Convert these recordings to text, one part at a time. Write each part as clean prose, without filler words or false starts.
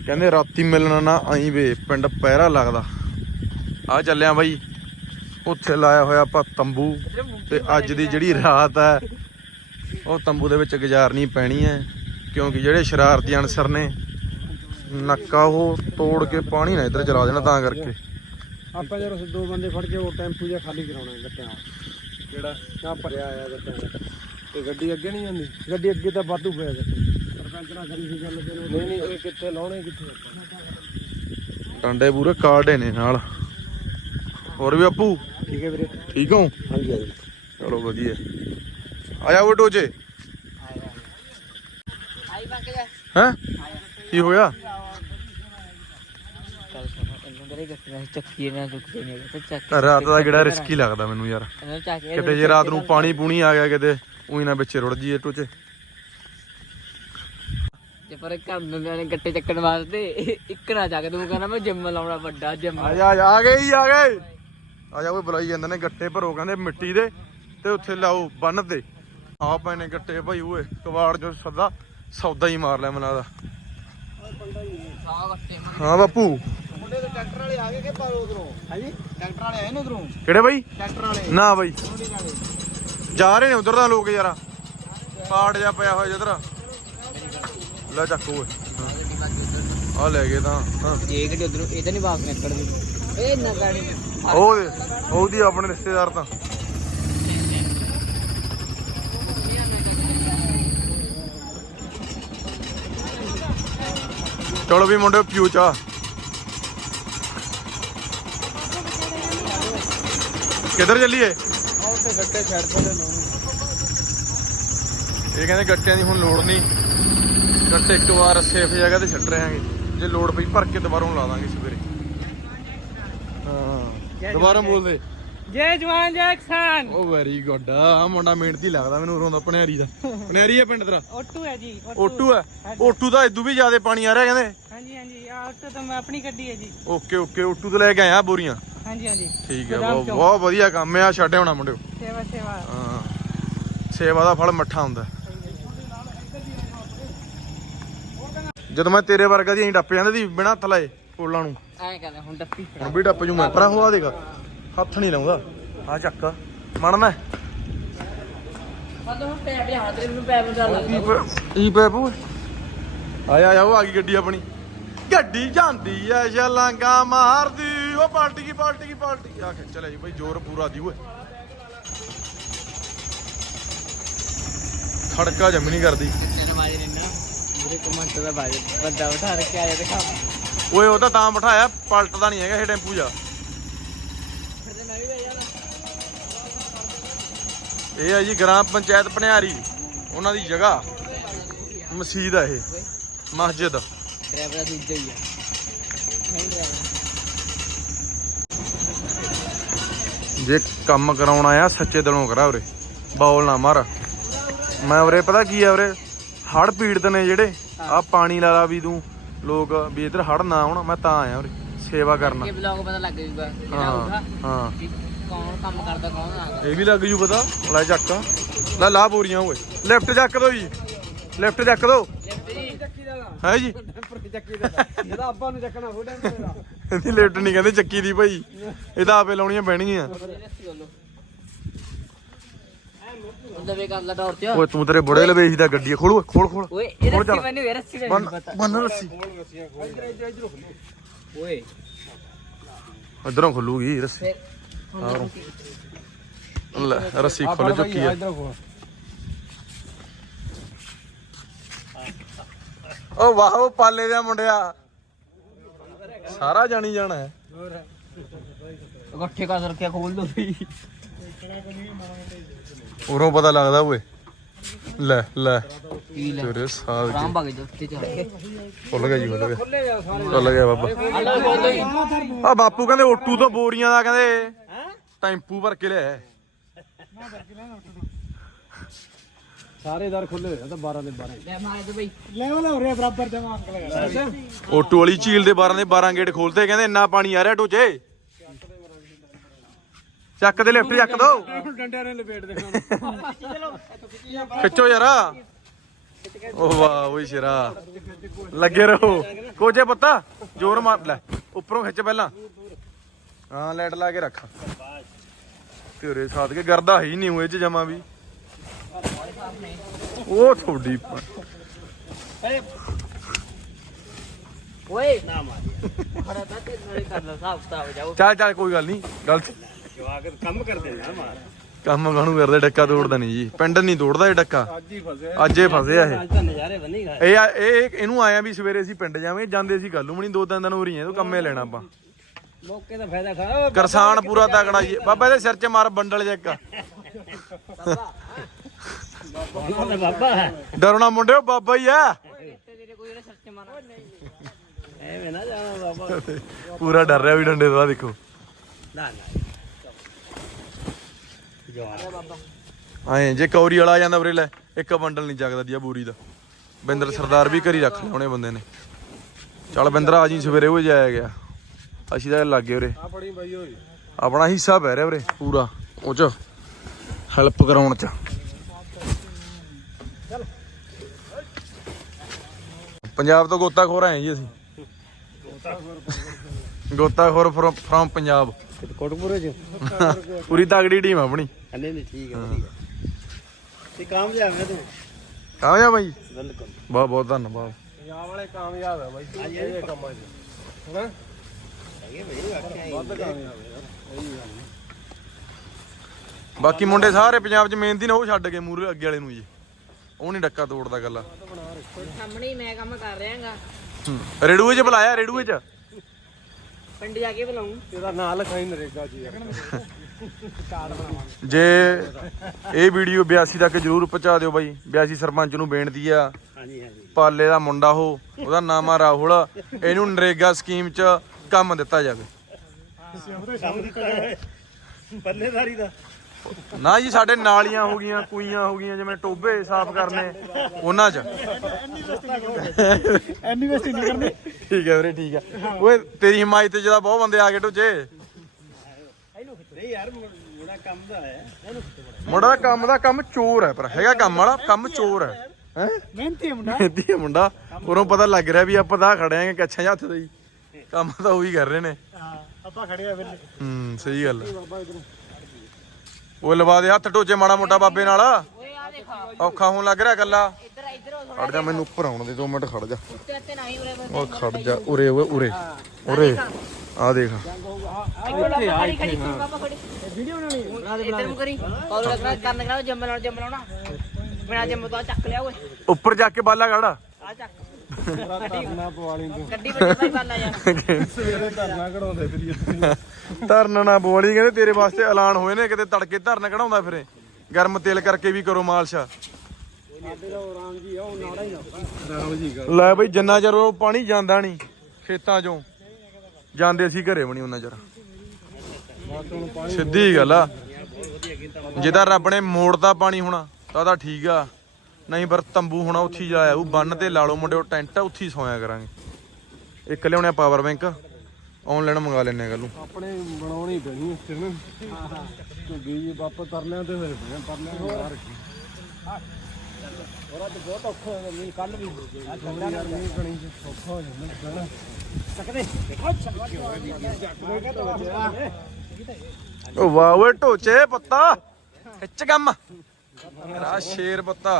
ਕਹਿੰਦੇ ਰਾਤੀ ਮਿਲਣਾ ਨਾ ਆਈ ਵੇ, ਪਿੰਡ ਪਹਿਰਾ ਲੱਗਦਾ। ਆ ਚੱਲਿਆ ਬਾਈ, ਉੱਥੇ ਲਾਇਆ ਹੋਇਆ ਆਪਾਂ ਤੰਬੂ, ਤੇ ਅੱਜ ਦੀ ਜਿਹੜੀ ਰਾਤ ਹੈ ਉਹ ਤੰਬੂ ਦੇ ਵਿੱਚ ਗੁਜ਼ਾਰਨੀ ਪੈਣੀ ਹੈ, ਕਿਉਂਕਿ ਜਿਹੜੇ ਸ਼ਰਾਰਤੀ ਅਨਸਰ ਨੇ ਨੱਕਾ ਉਹ ਤੋੜ ਕੇ ਪਾਣੀ ਨਾ ਇੱਧਰ ਚਲਾ ਦੇਣਾ, ਤਾਂ ਕਰਕੇ ਆਪਾਂ ਜਦੋਂ 2 ਬੰਦੇ ਫੜ ਕੇ ਉਹ ਟੈਂਪੂ ਜਿਹਾ ਖਾਲੀ ਕਰਾਉਣਾ ਗੱਟਿਆਂ ਕਿਹੜਾ ਆ ਭਰਿਆ ਆਇਆ ਗੱਟਿਆਂ ਤੇ ਗੱਡੀ ਅੱਗੇ ਨਹੀਂ ਜਾਂਦੀ। ਗੱਡੀ ਅੱਗੇ ਤਾਂ ਵਾਧੂ ਪਿਆ ਸਰਪੰਚ ਨਾਲ ਕਰੀ ਸੀ ਗੱਲ ਤੇ ਨਹੀਂ ਇਹ ਕਿੱਥੇ ਲਾਉਣੇ ਕਿੱਥੇ ਆਪਾਂ ਡਾਂਡੇ ਪੂਰੇ ਕਾੜੇ ਨੇ ਨਾਲ। ਹੋਰ ਵੀ ਆਪੂ ਠੀਕ ਹੈ ਵੀਰੇ, ਠੀਕ ਹੋ? ਹਾਂਜੀ ਹਾਂਜੀ ਚਲੋ ਵਧੀਆ। ਆਇਆ ਉਹ ਟੋਚੇ ਹੈਂ ਕੀ ਹੋਇਆ? ਰਾਤ ਦਾ ਕਿਹੜਾ ਰਿਸਕੀ ਲੱਗਦਾ ਮੈਨੂੰ ਯਾਰ, ਕਿਤੇ ਜੇ ਰਾਤ ਨੂੰ ਪਾਣੀ ਪੂਣੀ ਆ ਗਿਆ ਕਿਤੇ ਉਹੀ ਨਾ ਵਿੱਚੇ ਰੁੜ ਜੀਏ ਟੋਚੇ। ਜੇ ਪਰ ਘਰ ਨੂੰ ਗੱਟੇ ਚੱਕਣ ਵਾਸਤੇ ਇੱਕ ਨਾ ਚੱਕ ਤੂੰ ਕਹਿੰਦਾ ਮੈਂ ਜਿੰਮ ਲਾਉਣਾ, ਵੱਡਾ ਜਿੰਮ। ਆ ਜਾ ਆ ਗਏ ਆ ਗਏ ਆ ਜਾ। ਕੋਈ ਬੁਲਾਈ ਜਾਂਦੇ ਨੇ ਗੱਟੇ ਭਰੋ ਕਹਿੰਦੇ ਮਿੱਟੀ ਦੇ, ਤੇ ਉੱਥੇ ਲਾਓ ਬੰਨ ਤੇ। ਆ ਪਏ ਨੇ ਗੱਟੇ ਭਾਈ, ਓਏ ਕਵਾੜ ਜੋ ਸਦਾ ਸੌਦਾ ਹੀ ਮਾਰ ਲਿਆ ਮੈਨੂੰ ਲੱਗਦਾ। ਹਾਂ ਬਾਪੂ ਮੁੰਡੇ ਤੇ ਟਰੈਕਟਰ ਵਾਲੇ ਆ ਗਏ ਕਿ ਪਰ ਉਧਰੋਂ ਹਾਂਜੀ ਟਰੈਕਟਰ ਵਾਲੇ ਆਏ ਨੇ ਉਧਰੋਂ। ਕਿਹੜੇ ਬਾਈ? ਟਰੈਕਟਰ ਵਾਲੇ ਨਾ ਬਾਈ ਜਾ ਰਹੇ ਨੇ ਉਧਰ ਦਾ ਲੋਕ ਯਾਰ, ਪਾੜ ਜਾ ਪਿਆ ਹੋਇਆ ਜਿੱਧਰ। ਲੈ ਚੱਕ ਓਏ ਆ ਲੈ ਗਏ ਤਾਂ ਇਹ ਗੱਡੀ ਉਧਰੋਂ ਇਹ ਤਾਂ ਨਹੀਂ ਵਾਪਸ ਨਿਕਲਦੀ ਇਹ ਨਾ ਗਾੜੀ। ਉਹਦੀ ਆਪਣੇ ਰਿਸ਼ਤੇਦਾਰ ਤਾਂ ਚਲੋ ਵੀ ਮੁੰਡੇ ਪੀਓ ਚਾਹ। ਕਿੱਧਰ ਚੱਲੀਏ? ਉੱਥੇ ਗੱਟੇ ਛੱਡ ਦੇ ਇਹ ਕਹਿੰਦੇ ਗੱਟਿਆਂ ਦੀ ਹੁਣ ਲੋੜ ਨਹੀਂ, ਗੱਟੇ ਇੱਕ ਵਾਰ ਸੇਫ ਜਗ੍ਹਾ ਤੇ ਛੱਡ ਰਹੇ, ਜੇ ਲੋੜ ਪਈ ਭਰ ਕੇ ਦੁਬਾਰਾ ਲਾ ਦਾਂਗੇ ਸਵੇਰੇ। ਹਾਂ ਦੁਬਾਰਾ ਬੋਲਦੇ ਜੈ ਜਵਾਨ ਜੈ ਕਿਸਾਨ। ਉਹ ਵੈਰੀ ਗੁੱਡ। ਆ ਮੁੰਡਾ ਮਿਹਨਤੀ ਲੱਗਦਾ ਮੈਨੂੰ ਉਰੋਂ ਦਾ, ਭਨਿਆਰੀ ਦਾ। ਭਨਿਆਰੀ ਹੈ ਪਿੰਡ ਤੇਰਾ? ਓਟੂ ਹੈ ਜੀ। ਓਟੂ ਹੈ? ਓਟੂ ਦਾ ਇਦੋਂ ਵੀ ਜ਼ਿਆਦਾ ਪਾਣੀ ਆ ਰਿਹਾ ਕਹਿੰਦੇ। ਹਾਂਜੀ ਹਾਂਜੀ ਓਟੂ ਤਾਂ ਮੈਂ ਆਪਣੀ ਗੱਡੀ ਹੈ ਜੀ। ਓਕੇ ਓਕੇ, ਓਟੂ ਤੋਂ ਲੈ ਕੇ ਆਇਆ ਬੋਰੀਆਂ? ਹਾਂਜੀ ਹਾਂਜੀ ਠੀਕ ਹੈ, ਬਹੁਤ ਵਧੀਆ ਕੰਮ ਆ। ਛੱਡਿਆ ਹੋਣਾ ਮੁੰਡਿਓ। ਸੇਵਾ ਸੇਵਾ। ਹਾਂ ਸੇਵਾ ਦਾ ਫਲ ਮਿੱਠਾ ਹੁੰਦਾ। ਜਦੋਂ ਮੈਂ ਤੇਰੇ ਵਰਗਾ ਦੀ ਐਂ ਟੱਪ ਜਾਂਦੇ ਸੀ ਬਿਨਾਂ ਹੱਥ ਲਾਏ ਪੋਲਾਂ ਨੂੰ, ਐਂ ਕਹਿੰਦਾ ਹੁਣ ਡੱਪੀ ਹੁਣ ਵੀ ਟੱਪ ਜੂ ਮੈਂ। ਪਰ ਹੋਆ ਦੇਗਾ ਹੱਥ ਨਹੀਂ ਲਾਉਂਦਾ। ਆ ਚੱਕ ਮਣਨਾ ਮਤਲਬ ਪੈਪ ਦੇ ਹੱਥ ਦੇ ਮੈਨੂੰ ਪੈਪ ਨੂੰ ਲੱਗਦਾ ਕੀ ਪੈਪ ਓਏ। ਆਇਆ ਉਹ ਆ ਗਈ ਗੱਡੀ ਆਪਣੀ। ਗੱਡੀ ਜਾਂਦੀ ਐ ਛਲਾਂਗਾ ਮਾਰਦੀ, ਉਹ ਪਲਟ ਗਈ ਆ ਖਿੱਚ ਲਿਆ ਜੀ ਬਈ, ਜ਼ੋਰ ਪੂਰਾ ਦੀ ਓਏ। ਖੜਕਾ ਜੰਮ ਨਹੀਂ ਕਰਦੀ ਮੇਰੇ ਕਮੈਂਟ ਦਾ ਬਾਜ ਬੰਦਾ ਉਠਾ ਰੱਖਿਆ ਆਇਆ ਤੇ ਖਾ ਓਏ। ਉਹ ਤਾਂ ਬਿਠਾਇਆ, ਪਲਟਦਾ ਨਹੀਂ ਹੈਗਾ ਇਹ ਟੈਂਪੂ ਜਾ। ਇਹ ਹੈ ਜੀ ਗ੍ਰਾਮ ਪੰਚਾਇਤ ਭਨਿਆਰੀ, ਉਹਨਾਂ ਦੀ ਜਗ੍ਹਾ ਮਸਜਿਦ ਹੈ ਇਹ, ਮਸਜਿਦ। ਡਰਾਈਵਰ ਦਾ ਦੂਜਾ ਹੀ ਆ ਨਹੀਂ ਡਰਾਈਵਰ। ਜੇ ਕੰਮ ਕਰਾਉਣਾ ਆ ਸੱਚੇ ਦਿਲੋਂ ਕਰਾ ਉਰੇ, ਬੌਲ ਨਾ ਮਾਰ। ਮੈਂ ਉਰੇ ਪਤਾ ਕੀ ਆ, ਉਰੇ ਹੜ੍ਹ ਪੀੜਤ ਨੇ ਜਿਹੜੇ, ਆ ਪਾਣੀ ਲਾ ਲਾ ਵੀ ਤੂੰ ਲੋਕ ਵੀ ਇੱਧਰ ਹੜ੍ਹ ਨਾ ਆਉਣ, ਮੈਂ ਤਾਂ ਆਇਆ ਉਰੇ ਸੇਵਾ ਕਰਨਾ। ਇਹ ਬਲੌਗ ਪਤਾ ਲੱਗ ਜੂਗਾ ਹਾਂ ਕੌਣ ਕੰਮ ਕਰਦਾ ਕੌਣ ਨਾ। ਇਹ ਵੀ ਲੱਗ ਜੂ ਪਤਾ। ਲੈ ਚੱਕ ਲੈ ਲਾ ਬੋਰੀਆਂ ਓਏ। ਲੈਫਟ ਚੱਕ ਦੋ ਜੀ, ਲੈਫਟ ਚੱਕ ਦੋ ਹੈ ਜੀ। ਇਹਦਾ ਆਪਾਂ ਨੂੰ ਚੱਕਣਾ ਹੋ ਟੈਂਪੂ ਇਹਦੀ ਲੈਫਟ ਨਹੀਂ ਕਹਿੰਦੇ ਚੱਕੀ ਦੀ ਭਾਈ, ਇਹ ਤਾਂ ਆਪੇ ਲਾਉਣੀਆਂ ਪੈਣਗੀਆਂ। ਦਵੇ ਕਰ ਲਾ ਦੌੜ ਤੇ ਓਏ ਤੂੰ ਤੇਰੇ ਬੁੜੇ ਲਵੇ ਸੀ ਤਾਂ ਗੱਡੀ ਖੋਲ ਖੋਲ ਓਏ ਇਹ ਰੱਸੀ ਮੈਨੂੰ ਇਹ ਰੱਸੀ ਦਾ ਨਹੀਂ ਪਤਾ। ਬੰਨ ਰੱਸੀ ਓਏ ਇਧਰੋਂ ਖੁੱਲੂਗੀ ਰੱਸੀ। ਲੈ ਰੱਸੀ ਖੁੱਲ ਚੁੱਕੀ ਆ। ਓ ਵਾਹ ਉਹ ਪਾਲੇ ਦਾ ਮੁੰਡਿਆ ਸਾਰਾ ਜਾਣੀ ਜਾਣਾ ਹੈ। ਗੱਠੇ ਕਾ ਰੱਖਿਆ ਖੋਲ ਦੋ ਵੀ ਉਰੋਂ ਪਤਾ ਲੱਗਦਾ ਓਏ। ਲੈ ਲੈ ਪੀ ਲੈ ਤੇਰੇ ਸਾਲ ਆਰਾਮ ਭਾਗੇ ਜੱਫਤੇ ਚੜ ਕੇ ਖੁੱਲ ਗਿਆ ਜੀ, ਖੁੱਲ ਗਿਆ ਬਾਬਾ। ਆ ਬਾਪੂ ਕਹਿੰਦੇ ਓਟੂ ਤੋਂ ਬੋਰੀਆਂ ਦਾ ਕਹਿੰਦੇ ਟੈਂਪੂ ਭਰ ਕੇ ਲਿਆ। ਸਾਰੇ ਦਰ ਖੁੱਲੇ ਹੋਏ ਆ ਤਾਂ 12 ਦੇ 12 ਲੈ ਮਾਰ ਦੇ ਬਈ ਲੈ ਉਹ ਹੋ ਰਿਹਾ ਬਰਾਬਰ ਜਮਾ ਅੰਕਲ। ਓਟੂ ਵਾਲੀ ਝੀਲ ਦੇ 12 ਗੇਟ ਖੋਲਦੇ, ਕਹਿੰਦੇ ਇੰਨਾ ਪਾਣੀ ਆ ਰਿਹਾ ਟੋਚੇ। ਚੱਕ ਦੇ ਲਿਫਟ ਚੱਕ ਦੋ, ਡੰਡਿਆਂ ਨੇ ਲਪੇਟ ਦੇ ਖਿੱਚੋ ਯਾਰ। ਉਹ ਵਾਹ ਓਏ ਸ਼ੇਰਾ ਲੱਗੇ ਰਹੋ ਕੋਜੇ ਪੱਤਾ ਜ਼ੋਰ ਮਾਰ ਲੈ ਉੱਪਰੋਂ ਖਿੱਚ ਪਹਿਲਾਂ ਹਾਂ ਲਾਈਟ ਲਾ ਕੇ ਰੱਖ ਤੇਰੇ ਸਾਥ ਕੇ ਗਰਦਾ ਹੀ ਨਹੀਂ ਹੋਏ ਚ ਜਮਾ ਵੀ ਉਹ ਥੋੜੀ ਓਏ ਨਾ ਮਾਰ ਬੜਾ ਤਾਂ ਤੇ ਨਾਲੇ ਕਰ ਲਾ ਹਿਸਾਬ ਕਿਤਾਬ ਜਾਓ ਚੱਲ ਚੱਲ ਕੋਈ ਗੱਲ ਨਹੀਂ ਗਲਤ ਜਵਾਕ ਕੰਮ ਕਰਦੇ ਨਾ ਮਾਰ ਕੰਮ ਕਾਹਨੂੰ ਕਰਦੇ ਡੱਕਾ ਤੋੜਦਾ ਨਹੀਂ ਜੀ ਪਿੰਡ ਨਹੀਂ ਤੋੜਦਾ ਇਹ ਡੱਕਾ ਅੱਜ ਹੀ ਫਸਿਆ ਅੱਜ ਇਹ ਫਸਿਆ ਇਹ ਅੱਜ ਤਾਂ ਨਜ਼ਾਰੇ ਬੰਨੀ ਗਏ ਇਹ ਇਹਨੂੰ ਆਇਆ ਵੀ ਸਵੇਰੇ ਅਸੀਂ ਪਿੰਡ ਜਾਵਾਂਗੇ ਜਾਂਦੇ ਸੀ ਕੱਲੂ ਮਣੀ 2-3 ਦਿਨ ਹੋ ਰਹੀ ਐ ਤੂੰ ਕੰਮੇ ਲੈਣਾ ਆਪਾਂ ਮੌਕੇ ਦਾ ਫਾਇਦਾ ਖਾ ਕਿਸਾਨ ਪੂਰਾ ਤਕੜਾ ਜੀ ਬਾਬਾ ਇਹਦੇ ਸਿਰ 'ਚ ਮਾਰ ਬੰਡਲ ਜਿਹਾ ਇੱਕ ਬਾਬਾ ਡਰਨਾ ਮੁੰਡਿਓ ਬਾਬਾ ਹੀ ਆ ਤੇਰੇ ਕੋਈ ਸਰਚ ਮਾਰਾ ਐਵੇਂ ਨਾ ਜਾਣਾ ਬਾਬਾ ਪੂਰਾ ਡਰ ਰਿਹਾ ਵੀ ਡੰਡੇ ਤੋਂ ਆ ਦੇਖੋ ਨਾ ਨਾ ਐਂ ਜੇ ਕੌਰੀ ਵਾਲਾ ਆ ਜਾਂਦਾ ਵੀਰੇ ਲੈ ਇੱਕ ਬੰਡਲ ਨਹੀਂ ਜਗਦਾ ਦੀਆ ਬੂਰੀ ਦਾ ਬਿੰਦਰ ਸਰਦਾਰ ਵੀ ਘਰੀ ਰੱਖ ਲਿਆ ਉਹਨੇ ਬੰਦੇ ਨੇ ਚੱਲ ਬਿੰਦਰ ਆ ਜੀ ਸਵੇਰੇ ਉਹ ਜਾਇਆ ਗਿਆ ਅਸੀਂ ਤਾਂ ਲੱਗੇ ਉਰੇ ਆ ਬੜੀ ਬਾਈ ਹੋਈ ਆਪਣਾ ਹਿੱਸਾ ਪੈ ਰਿਹਾ ਵੀਰੇ ਪੂਰਾ ਉਹ ਚ ਹੈਲਪ ਕਰਾਉਣ ਚ ਪੰਜਾਬ ਤੋਂ ਗੋਤਾਖੋਰ ਆਏ ਜੀ ਅਸੀਂ ਗੋਤਾਖੋਰ ਫਰੋਮ ਪੰਜਾਬ ਕੋਟਪੁਰੇ ਚ ਪੂਰੀ ਤਗੜੀ ਟੀਮ ਆਪਣੀ ਨਹੀਂ ਨਹੀਂ ਠੀਕ ਹੈ ਵਧੀਆ ਤੇ ਕਾਮਯਾਬ ਹੈ ਤੂੰ ਕਾਮਯਾਬ ਬਾਈ ਬਿਲਕੁਲ ਬਹੁਤ ਬਹੁਤ ਧੰਨਵਾਦ ਪੰਜਾਬ ਵਾਲੇ ਕਾਮਯਾਬ ਹੈ ਬਾਈ ਇਹ ਕੰਮਾਂ 'ਚ ਹੈਨਾ ਬਹੁਤ ਕਾਮਯਾਬ ਹੈ ਸਹੀ ਗੱਲ ਬਾਕੀ ਮੁੰਡੇ ਸਾਰੇ ਪੰਜਾਬ 'ਚ ਮਿਹਨਤੀ ਨੇ ਉਹ ਛੱਡ ਕੇ ਮੂਰੇ ਅੱਗੇ ਵਾਲੇ ਨੂੰ ਜੀ ਉਹ ਨਹੀਂ ਡੱਕਾ ਤੋੜਦਾ ਗੱਲਾਂ ਸਾਹਮਣੇ ਹੀ ਮੈਂ ਕੰਮ ਕਰ ਰਿਹਾਗਾ ਰੇਡੂਏ 'ਚ ਬੁਲਾਇਆ ਰੇਡੂਏ 'ਚ ਪਿੰਡ ਜਾ ਕੇ ਬੁਲਾਉਂ ਇਹਦਾ ਨਾਂ ਲਿਖਾਈ ਨਰੇਗਾ ਜੀ ਯਾਰ ਜੇ ਇਹ ਵੀਡੀਓ 82 ਤੱਕ ਜਰੂਰ ਪਹੁੰਚਾ ਦਿਓ ਬਾਈ 82 ਸਰਪੰਚ ਨੂੰ ਬੇਨਤੀ ਆ ਹਾਂਜੀ ਹਾਂਜੀ ਪਾਲੇ ਦਾ ਮੁੰਡਾ ਉਹਦਾ ਨਾਮ ਆ ਰਾਹੁਲ ਇਹਨੂੰ ਨਰੇਗਾ ਸਕੀਮ 'ਚ ਕੰਮ ਦਿੱਤਾ ਜਾਵੇ ਪੱਲੇਦਾਰੀ ਦਾ ਨਾ ਜੀ ਸਾਡੇ ਨਾਲੀਆਂ ਹੋ ਗਈਆਂ ਕੂਈਆਂ ਹੋ ਗਈਆਂ ਜਿਵੇਂ ਟੋਬੇ ਸਾਫ਼ ਕਰਨੇ ਉਹਨਾਂ 'ਚ ਐਨੀਵਰਸਰੀ ਨਹੀਂ ਕਰਨੀ ਠੀਕ ਹੈ ਵੀਰੇ ਠੀਕ ਹੈ ਓਏ ਤੇਰੀ ਹਿਮਾਇਤ 'ਚ ਤਾਂ ਬਹੁਤ ਬੰਦੇ ਆ ਗਏ ਟੋਚੇ ਨਹੀਂ ਯਾਰ ਮੁੰਡਾ ਕੰਮ ਦਾ ਹੈ ਮੁੰਡਾ ਦਾ ਕੰਮ ਚੋਰ ਹੈ ਪਰ ਹੈਗਾ ਕੰਮ ਵਾਲਾ ਕੰਮ ਚੋਰ ਹੈ ਹੈ ਮਿਹਨਤੀ ਮੁੰਡਾ ਮਿਹਨਤੀ ਹੈ ਮੁੰਡਾ ਉਰੋਂ ਪਤਾ ਲੱਗ ਰਿਹਾ ਵੀ ਆਪਾਂ ਤਾਂ ਖੜੇ ਆਂਗੇ ਕੱਛਾਂ ਹੱਥ ਦੇ ਹੀ ਕੰਮ ਤਾਂ ਉਹੀ ਕਰ ਰਹੇ ਨੇ ਆਪਾਂ ਖੜੇ ਆ ਵੇਲੇ ਸਹੀ ਗੱਲ ਬਾਬਾ ਇਧਰ ਉਹ ਲਵਾ ਦੇ ਹੱਥ ਟੋਚੇ ਮਾੜਾ ਮੋਟਾ ਬਾਬੇ ਨਾਲ ਓਏ ਆ ਦੇਖਾ ਔਖਾ ਹੋਣ ਲੱਗ ਰਿਹਾ ਗੱਲਾਂ ਇੱਧਰ ਖੜ ਜਾ ਮੈਨੂੰ ਉੱਪਰ ਆਉਣ ਦੇ 2 ਮਿੰਟ ਖੜ ਜਾ ਉੱਤੇ ਤੇ ਨਹੀਂ ਉਰੇ ਬਸ ਉਹ ਖੜ ਜਾ ਉਰੇ ਓਏ ਉਰੇ ਆ ਦੇਖ ਇੱਥੇ ਆ ਖੜੀ ਬਾਬਾ ਖੜੀ ਵੀਡੀਓ ਬਣਾਉਣੀ ਇੱਧਰ ਨੂੰ ਕਰੀ ਕਾਲ ਲੱਗਣਾ ਕਰਨਾ ਜੰਮ ਲਾਉਣਾ ਬਿਨਾ ਜੰਮ ਤੋਂ ਚੱਕ ਲਿਆ ਓਏ ਉੱਪਰ ਜਾ ਕੇ ਬਾਲਾ ਖੜ ਆ ਚੱਕ ਧਰਨਾ ਪਵਾਲੀ ਤੂੰ ਗੱਡੀ ਵੱਡੀ ਭਾਈ ਬਾਲਾ ਯਾਰ ਸਵੇਰੇ ਧਰਨਾ ਕਢਾਉਂਦੇ ਫਿਰੀ ਧਰਨ ਨਾ ਬੋਲੀ ਕਹਿੰਦੇ ਤੇਰੇ ਵਾਸਤੇ ਐਲਾਨ ਹੋਏ ਨੇ ਕਿਤੇ ਤੜਕੇ ਧਰਨ ਕਢਾਉਂਦਾ ਫਿਰੇ ਗਰਮ ਤੇਲ ਕਰਕੇ ਵੀ ਕਰੋ ਮਾਲਸ਼ ਸਾਡੇ ਦਾ ਰਾਮ ਜੀ ਆ ਉਹ ਨਾੜਾ ਹੀ ਰਾਮ ਜੀ ਗੱਲ ਲੈ ਬਈ ਜਿੰਨਾ ਚਿਰ ਉਹ ਪਾਣੀ ਜਾਂਦਾ ਨਹੀਂ ਖੇਤਾਂ ਚੋਂ ਜਾਂਦੇ ਅਸੀਂ ਘਰੇ ਬਣੀ ਉਹਨਾਂ ਚਿਰ ਸਿੱਧੀ ਗੱਲ ਆ ਜੇ ਤਾਂ ਰੱਬ ਨੇ ਮੋੜਦਾ ਪਾਣੀ ਹੋਣਾ ਤਾਂ ਠੀਕ ਆ ਨਹੀਂ ਪਰ ਤੰਬੂ ਹੋਣਾ ਉੱਥੇ ਜਾਇਆ ਉਹ ਬੰਨ ਤੇ ਲਾ ਲਓ ਮੁੰਡੇ ਉਹ ਟੈਂਟ ਉੱਥੇ ਸੌਂਿਆ ਕਰਾਂਗੇ ਇੱਕ ਲਿਆਉਣੇ ਪਾਵਰ ਬੈਂਕ ਆਨਲਾਈਨ ਮੰਗਾ ਲੈਣੇ ਕੱਲ ਨੂੰ ਆਪਣੇ ਬਣਾਉਣੀ ਪੈਣੀ ਇਸ ਤੇ ਨਾ ਝੁੱਗੀ ਜੀ ਵਾਪਸ ਤਰਨਿਆਂ ਤੇ ਫਿਰ ਤਰਨਿਆਂ ਨੂੰ ਬਾਹਰ ਰੱਖੀ ਹੋਰ ਅੱਜ ਬਹੁਤ ਔਖਾ ਹੋ ਗਿਆ ਕੱਲ ਵੀ ਯਾਰ ਨਹੀਂ ਕਣੀ ਔਖਾ ਹੋ ਜਾਂਦਾ ਚੱਕਦੇ ਉਹ ਵਾਹ ਓਏ ਢੋਚੇ ਪੱਤਾ ਖਿੱਚ ਕੰਮ ਰਾ ਸ਼ੇਰ ਪੱਤਾ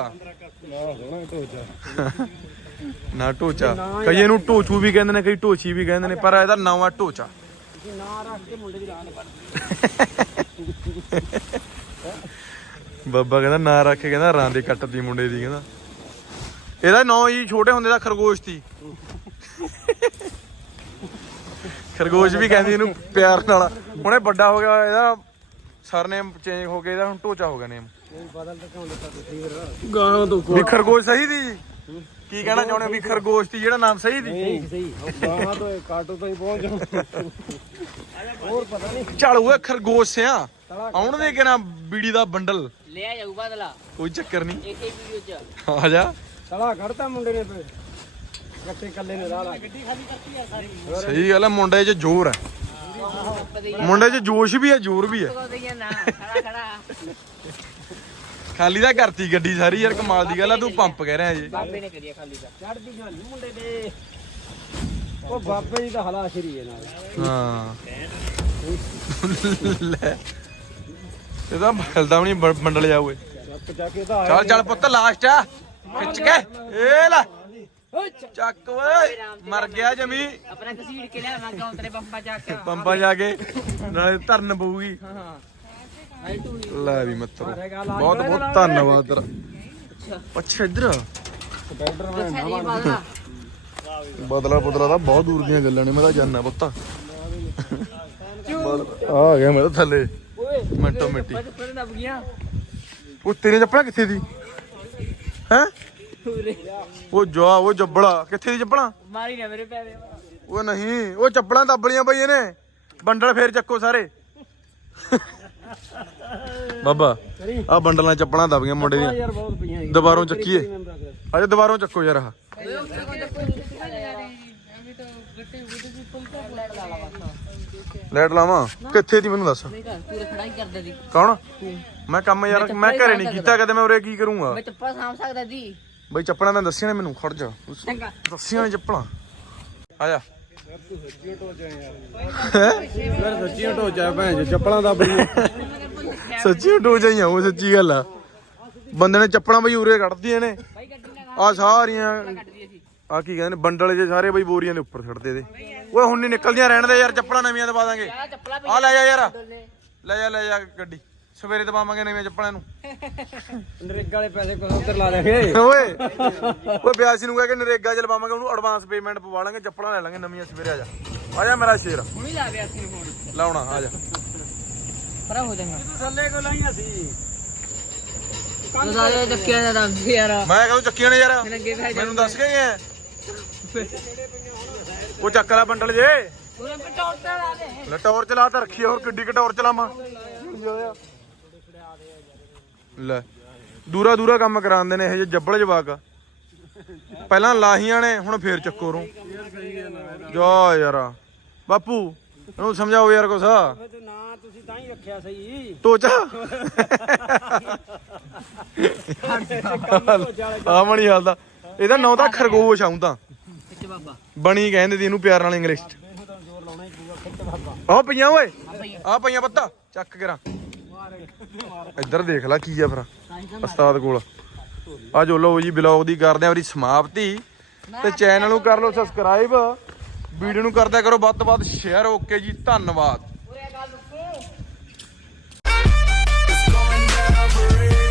ਨਾ ਢੋਚਾ ਕਈ ਇਹਨੂੰ ਢੋਚੂ ਵੀ ਕਹਿੰਦੇ ਨੇ ਕਈ ਢੋਚੀ ਵੀ ਕਹਿੰਦੇ ਨੇ ਪਰ ਇਹਦਾ ਨਵਾਂ ਢੋਚਾ ਬਾਬਾ ਕਹਿੰਦਾ ਨਾਂ ਰੱਖ ਕੇ ਕਹਿੰਦਾ ਰਾਂ ਦੇ ਕੱਟਦੀ ਮੁੰਡੇ ਦੀ ਕਹਿੰਦਾ ਇਹਦਾ ਨਾਂ ਹੀ ਛੋਟੇ ਹੁੰਦੇ ਦਾ ਖਰਗੋਸ਼ ਸੀ ਖਰਗੋਸ਼ ਵੀ ਕਹਿੰਦੀ ਇਹਨੂੰ ਪਿਆਰ ਨਾਲ ਹੁਣੇ ਵੱਡਾ ਹੋ ਗਿਆ ਇਹਦਾ ਸਰਨੇਮ ਚੇਂਜ ਹੋ ਗਿਆ ਇਹਦਾ ਹੁਣ ਢੋਚਾ ਹੋ ਗਿਆ ਨੇਮ ਗਾਂ ਤੋਂ ਵੀ ਖਰਗੋਸ਼ ਸਹੀ ਦੀ ਕੀ ਕਹਿਣਾ ਚਾਹੁੰਦੇ ਵੀ ਖਰਗੋਸ਼ ਦੀ ਜਿਹੜਾ ਨਾਮ ਸਹੀ ਦੀ ਸਹੀ ਗਾਂ ਤੋਂ ਕਾਟੋ ਤੋਂ ਹੀ ਪਹੁੰਚ ਜਾਣਾ ਹੋਰ ਪਤਾ ਨਹੀਂ ਚੱਲ ਓਏ ਖਰਗੋਸ਼ ਆ ਆਉਣ ਦੇ ਕਿ ਨਾ ਬੀੜੀ ਦਾ ਬੰਡਲ ਲਿਆ ਜਾਊ ਬਦਲਾ ਕੋਈ ਚੱਕਰ ਨਹੀਂ ਇੱਕ ਵੀਡੀਓ ਚ ਆ ਜਾ ਸਲਾ ਖੜਤਾ ਮੁੰਡੇ ਨੇ ਤੇ ਗੱਟੇ ਕੱਲੇ ਨੇ ਰਾਲਾ ਗੱਡੀ ਖਾਲੀ ਕਰਤੀ ਯਾਰ ਸਾਰੀ ਸਹੀ ਗੱਲ ਹੈ ਮੁੰਡੇ 'ਚ ਜ਼ੋਰ ਹੈ ਮੁੰਡੇ 'ਚ ਜੋਸ਼ ਵੀ ਹੈ ਜ਼ੋਰ ਵੀ ਹੈ ਨਾ ਖੜਾ ਖੜਾ ਖਾਲੀ ਤਾਂ ਕਰਤੀ ਗੱਡੀ ਸਾਰੀ ਯਾਰ, ਕਮਾਲ ਦੀ ਗੱਲ ਆ। ਤੂੰ ਪੰਪ ਕਹਿ ਰਿਹਾ ਜੀ। ਬਾਬੇ ਨੇ ਕਰੀਆ ਖਾਲੀ ਦਾ। ਚੜਦੀ ਗੱਲ ਨੀ ਮੁੰਡੇ ਦੇ। ਉਹ ਬਾਬੇ ਦੀ ਤਾਂ ਹਲਾ ਸ਼ਰੀ ਹੈ ਨਾਲ। ਹਾਂ ਲੈ ਇਹਦਾ ਮਿਲਦਾ ਵੀ ਨਹੀਂ ਮੰਡਲ ਜਾਊਏ। ਜਾ ਕੇ ਤਾਂ ਚੱਲ ਚੱਲ ਪੁੱਤ ਲਾਸਟ ਆ ਖਿੱਚ ਕੇ ਇਹ ਲੈ ਚੱਕ ਓਏ ਮਰ ਗਿਆ ਜਮੀ। ਆਪਣਾ ਕਸੀੜ ਕੇ ਲਿਆ ਮੈਂ ਗਾਉਂ ਤੇਰੇ ਪੰਪਾ ਜਾ ਕੇ। ਪੰਪਾਂ ਜਾ ਕੇ ਨਾਲੇ ਧਰਨ ਪਊਗੀ। ਹਾਂ ਲੈ ਵੀ ਮਿੱਤਰੋ ਬਹੁਤ ਬਹੁਤ ਧੰਨਵਾਦ ਤੇਰਾ। ਅੱਛਾ ਇੱਧਰ ਬਦਲਾ ਬਦਲਾ ਬਦਲਾ ਤਾਂ ਬਹੁਤ ਦੂਰ ਦੀਆਂ ਗੱਲਾਂ ਨੇ। ਮੈਂ ਤਾਂ ਜਾਣਾ ਪੁੱਤ ਆ ਗਿਆ ਮੈਂ ਤਾਂ ਥੱਲੇ ਮਿੰਟੋ ਮਿੰਟੀ। ਪਰ ਦੱਬ ਗਿਆ ਉਹ ਤੇਰੇ ਚੱਪਲਾਂ ਕਿੱਥੇ ਦੀ ਹੈ? ਉਹ ਜਾ ਉਹ ਜੱਬੜਾ ਕਿੱਥੇ ਦੀ ਚੱਪਲਾਂ? ਮਾਰੀ ਨਾ ਮੇਰੇ ਪੈਰੇ। ਉਹ ਨਹੀਂ ਉਹ ਚੱਪਲਾਂ ਦੱਬਲੀਆਂ ਬਈ ਇਹਨੇ। ਬੰਡਲ ਫੇਰ ਚੱਕੋ ਸਾਰੇ ਬਾਬਾ ਆ ਬੰਡਲਾਂ ਚੱਪਲਾਂ ਦੱਬ ਗਈਆਂ ਮੁੰਡੇ ਦੀਆਂ। ਯਾਰ ਬਹੁਤ ਪਈਆਂ ਦੁਬਾਰੋਂ ਚੱਕੀਏ ਅੱਜ ਦੁਬਾਰੋਂ ਚੱਕੋ ਯਾਰ। ਆਹ ਲੈਟ ਲਾਵਾਂ ਕਿੱਥੇ ਦੀ ਮੈਨੂੰ ਦੱਸ। ਤੂੰ ਖੜਾ ਹੀ ਕਰਦਾ ਦੀ। ਕੌਣ? ਮੈਂ ਕੰਮ ਯਾਰ ਮੈਂ ਘਰੇ ਨਹੀਂ ਕੀਤਾ ਕਦੇ। ਮੈਂ ਉਰੇ ਕੀ ਕਰੂੰਗਾ ਮੈਂ ਚੱਪਲ ਸਾਂਭ ਸਕਦਾ ਦੀ। ਬਈ ਚੱਪਲਾਂ ਤਾਂ ਦੱਸੀਆਂ ਨੇ ਮੈਨੂੰ। ਖੜ ਜਾ ਚੰਗਾ ਦੱਸੀਆਂ ਨੇ ਚੱਪਲਾਂ। ਆ ਜਾ ਯਾਰ ਸੱਚੀਆਂ ਢੋਚਾ ਭੈਣ ਚੱਪਲਾਂ ਦਾ ਬਈ। ਸੱਚੀ ਟੋ ਜਾਈਆਂ ਉਹ ਸੱਚੀ ਗੱਲ ਆ। ਬੰਦੇ ਨੇ ਚੱਪਲਾਂ ਬਈ ਉਰੇ ਕੱਢਦੀਆਂ ਨੇ ਆ ਸਾਰੀਆਂ। ਆ ਕੀ ਕਹਿੰਦੇ ਨੇ ਬੰਡਲ ਜੇ ਸਾਰੇ ਬਈ ਬੋਰੀਆਂ ਦੇ ਉੱਪਰ ਛੱਡਦੇ ਦੇ। ਓਏ ਹੁਣ ਨਹੀਂ ਨਿਕਲਦੀਆਂ ਰਹਿਣ ਦੇ ਯਾਰ। ਚੱਪਲਾਂ ਨਵੀਆਂ ਦਵਾ ਦਾਂਗੇ। ਆ ਲੈ ਜਾ ਯਾਰ ਲੈ ਜਾ ਗੱਡੀ। ਸਵੇਰੇ ਦਵਾਵਾਂਗੇ ਨਵੀਆਂ ਚੱਪਲਾਂ ਨੂੰ। ਨਰੇਗਾ ਵਾਲੇ ਪੈਸੇ ਕੋਲ ਉੱਧਰ ਲਾ ਦੇਗੇ। ਓਏ ਬਿਆਸੀ ਨੂੰ ਕਹਿ ਕੇ ਨਰੇਗਾ ਚ ਲਵਾਵਾਂਗੇ ਉਹਨੂੰ। ਐਡਵਾਂਸ ਪੇਮੈਂਟ ਪਵਾ ਲਾਂਗੇ ਚੱਪਲਾਂ ਲੈ ਲਾਂਗੇ ਨਵੀਆਂ ਸਵੇਰੇ। ਆ ਜਾ ਮੇਰਾ ਸ਼ੇਰ ਹੁਣੀ ਲਾ ਗਿਆ ਸੀ ਫੋਨ ਲਾਉਣਾ। ਆ ਜਾ ਪਰਾ ਹੋ ਜਾਏਗਾ। ਥੱਲੇ ਕੋ ਲਾਈਆਂ ਸੀ। ਸਾਰੇ ਚੱਕਿਆ ਦਾ ਦੱਸ ਯਾਰ। ਮੈਂ ਕਹੂੰ ਚੱਕੀਆਂ ਨੇ ਯਾਰ। ਲੱਗੇ ਪੈ ਮੈਨੂੰ ਦੱਸ ਕੇ ਗਿਆ ਉਹ ਚੱਕ ਲੈ ਬੰਡਲ ਜੇ। ਪੂਰੇ ਪਟੋਲ ਤੇ ਲਾ ਦੇ। ਲਟੌਰ ਚਲਾ ਤਾਂ ਰੱਖੀ। ਹੋਰ ਕਿੱਡੀ ਕਟੌਰ ਚਲਾਵਾਂ ਲੈ। ਦੂਰਾ ਦੂਰਾ ਕੰਮ ਕਰਾਉਂਦੇ ਨੇ ਇਹ ਜੇ ਜੱਬਲ ਜਵਾਕ। ਪਹਿਲਾਂ ਲਾਹੀਆਂ ਨੇ ਹੁਣ ਫੇਰ ਚੱਕੋ ਰੂ ਜਾ ਯਾਰ। ਬਾਪੂ ਇਹਨੂੰ ਸਮਝਾਓ ਯਾਰ ਕੁਛ। ਨਾ ਤੁਸੀਂ ਤਾਂ ਹੀ ਰੱਖਿਆ ਸਹੀ। ਤੋਚਾ ਆ ਮਣੀ ਹਾਲਦਾ ਇਹਦਾ ਨਾਂ ਤਾਂ ਖਰਗੋਸ਼ ਆਉਂਦਾ ਕਿੱਥੇ ਬਾਬਾ ਬਣੀ ਕਹਿੰਦੇ ਦੀ ਇਹਨੂੰ ਪਿਆਰ ਨਾਲ ਇੰਗਲਿਸ਼ ਚ। ਆਹ ਪਈਆਂ ਓਏ ਆ ਪਈਆਂ ਪੱਤਾ ਚੱਕ ਕਰਾਂ। ਇੱਧਰ ਦੇਖ ਲੈ ਕੀ ਆ ਫਿਰ ਉਸਤਾਦ ਕੋਲ। ਆ ਜੋ ਲਓ ਜੀ ਵਲੌਗ ਦੀ ਕਰਦੇ ਆ ਉਹਦੀ ਸਮਾਪਤੀ। ਤੇ ਚੈਨਲ ਨੂੰ ਕਰ ਲਓ ਸਬਸਕ੍ਰਾਈਬ। ਵੀਡੀਓ ਨੂੰ ਕਰਦਿਆ ਕਰੋ ਵੱਧ ਤੋਂ ਵੱਧ ਸ਼ੇਅਰ। ਓਕੇ ਜੀ ਧੰਨਵਾਦ। ਪੂਰੇ ਗੱਲ ਦੱਸੋ।